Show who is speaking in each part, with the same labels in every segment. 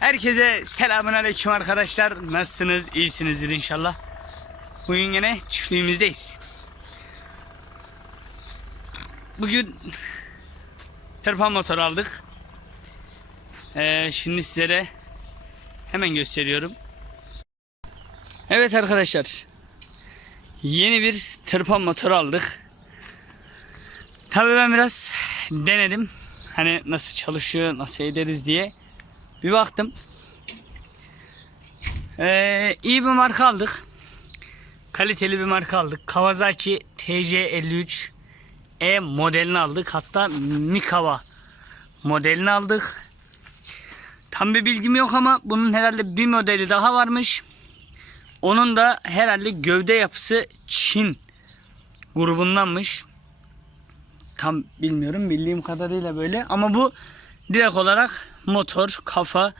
Speaker 1: Herkese selamun aleyküm arkadaşlar. Nasılsınız? İyisinizdir inşallah. Bugün yine çiftliğimizdeyiz. Bugün tırpan motor aldık. Ee, şimdi sizlere hemen gösteriyorum. Evet arkadaşlar. Yeni bir tırpan motor aldık. Tabii ben biraz denedim. Hani nasıl çalışıyor, nasıl ederiz diye. Bir baktım. Ee, iyi bir marka aldık. Kaliteli bir marka aldık. Kawasaki TC53 E modelini aldık. Hatta Mikawa modelini aldık. Tam bir bilgim yok ama bunun herhalde bir modeli daha varmış. Onun da herhalde gövde yapısı Çin grubundanmış. Tam bilmiyorum bildiğim kadarıyla böyle ama bu direkt olarak motor, kafa,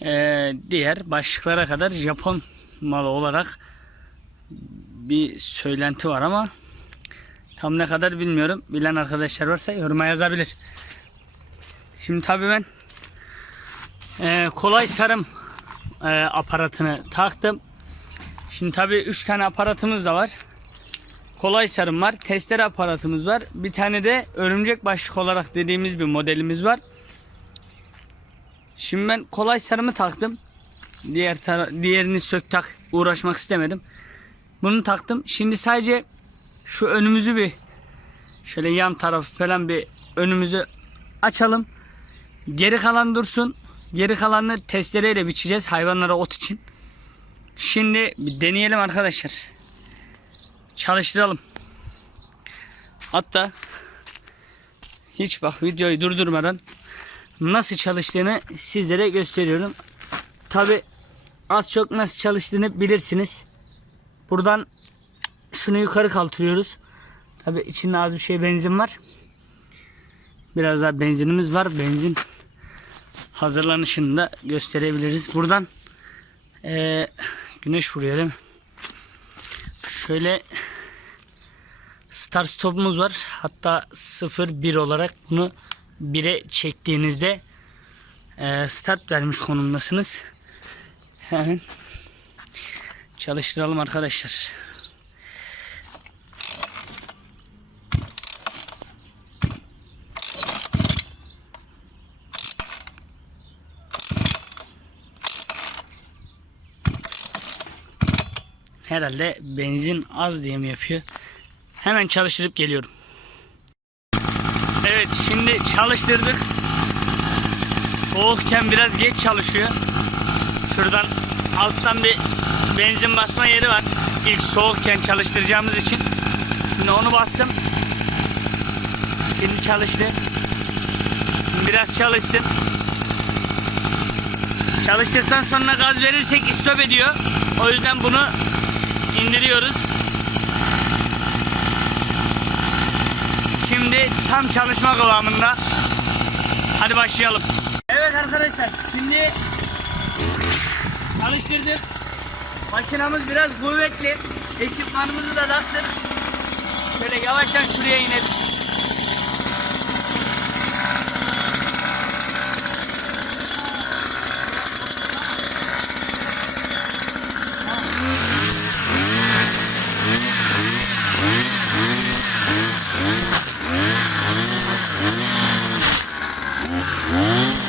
Speaker 1: eee, diğer başlıklara kadar Japon malı olarak bir söylenti var ama tam ne kadar bilmiyorum. Bilen arkadaşlar varsa yoruma yazabilir. Şimdi tabii ben eee, kolay sarım eee, aparatını taktım. Şimdi tabii 3 tane aparatımız da var. Kolay sarım var. Testere aparatımız var. Bir tane de örümcek başlık olarak dediğimiz bir modelimiz var. Şimdi ben kolay sarımı taktım. Diğer diğerini sök tak uğraşmak istemedim. Bunu taktım. Şimdi sadece şu önümüzü bir şöyle yan tarafı falan bir önümüzü açalım. Geri kalan dursun. Geri kalanını testereyle biçeceğiz hayvanlara ot için. Şimdi bir deneyelim arkadaşlar. Çalıştıralım. Hatta hiç bak videoyu durdurmadan nasıl çalıştığını sizlere gösteriyorum. Tabi az çok nasıl çalıştığını bilirsiniz. Buradan şunu yukarı kaldırıyoruz. Tabi içinde az bir şey benzin var. Biraz daha benzinimiz var. Benzin hazırlanışını da gösterebiliriz. Buradan eee, güneş vuruyor değil mi? Şöyle start stopumuz var. Hatta 0-1 olarak bunu 1'e çektiğinizde e, start vermiş konumdasınız. Hemen çalıştıralım arkadaşlar. Herhalde benzin az diye mi yapıyor? Hemen çalıştırıp geliyorum. Evet şimdi çalıştırdık. Soğukken biraz geç çalışıyor. Şuradan alttan bir benzin basma yeri var. İlk soğukken çalıştıracağımız için. Şimdi onu bastım. Şimdi çalıştı. Biraz çalışsın. Çalıştıktan sonra gaz verirsek istop ediyor. O yüzden bunu indiriyoruz. Şimdi tam çalışma kıvamında. Hadi başlayalım. Evet arkadaşlar şimdi çalıştırdık. Makinamız biraz kuvvetli. Ekipmanımızı da taktık. Şöyle yavaştan şuraya inelim. Huh?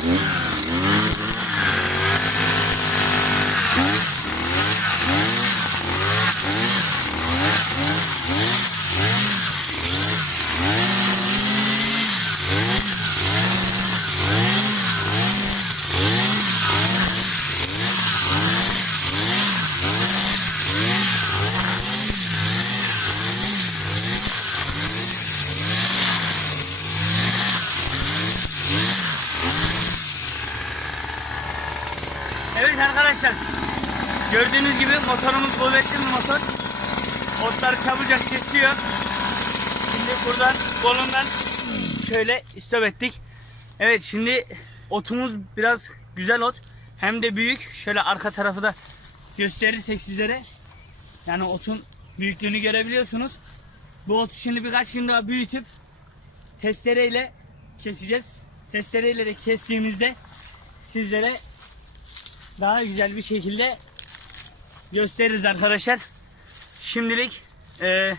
Speaker 1: Mm-hmm. Arkadaşlar. Gördüğünüz gibi motorumuz kuvvetli bir motor. Otları çabucak kesiyor. Şimdi buradan kolundan şöyle istop ettik. Evet şimdi otumuz biraz güzel ot. Hem de büyük. Şöyle arka tarafı da gösterirsek sizlere. Yani otun büyüklüğünü görebiliyorsunuz. Bu otu şimdi birkaç gün daha büyütüp testereyle keseceğiz. Testereyle de kestiğimizde sizlere daha güzel bir şekilde gösteririz arkadaşlar. Şimdilik eee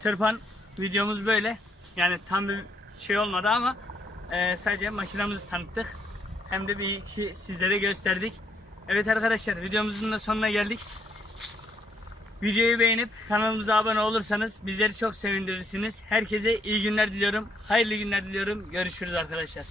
Speaker 1: tırpan videomuz böyle. Yani tam bir şey olmadı ama eee, sadece makinamızı tanıttık. Hem de bir iki sizlere gösterdik. Evet arkadaşlar videomuzun da sonuna geldik. Videoyu beğenip kanalımıza abone olursanız bizleri çok sevindirirsiniz. Herkese iyi günler diliyorum. Hayırlı günler diliyorum. Görüşürüz arkadaşlar.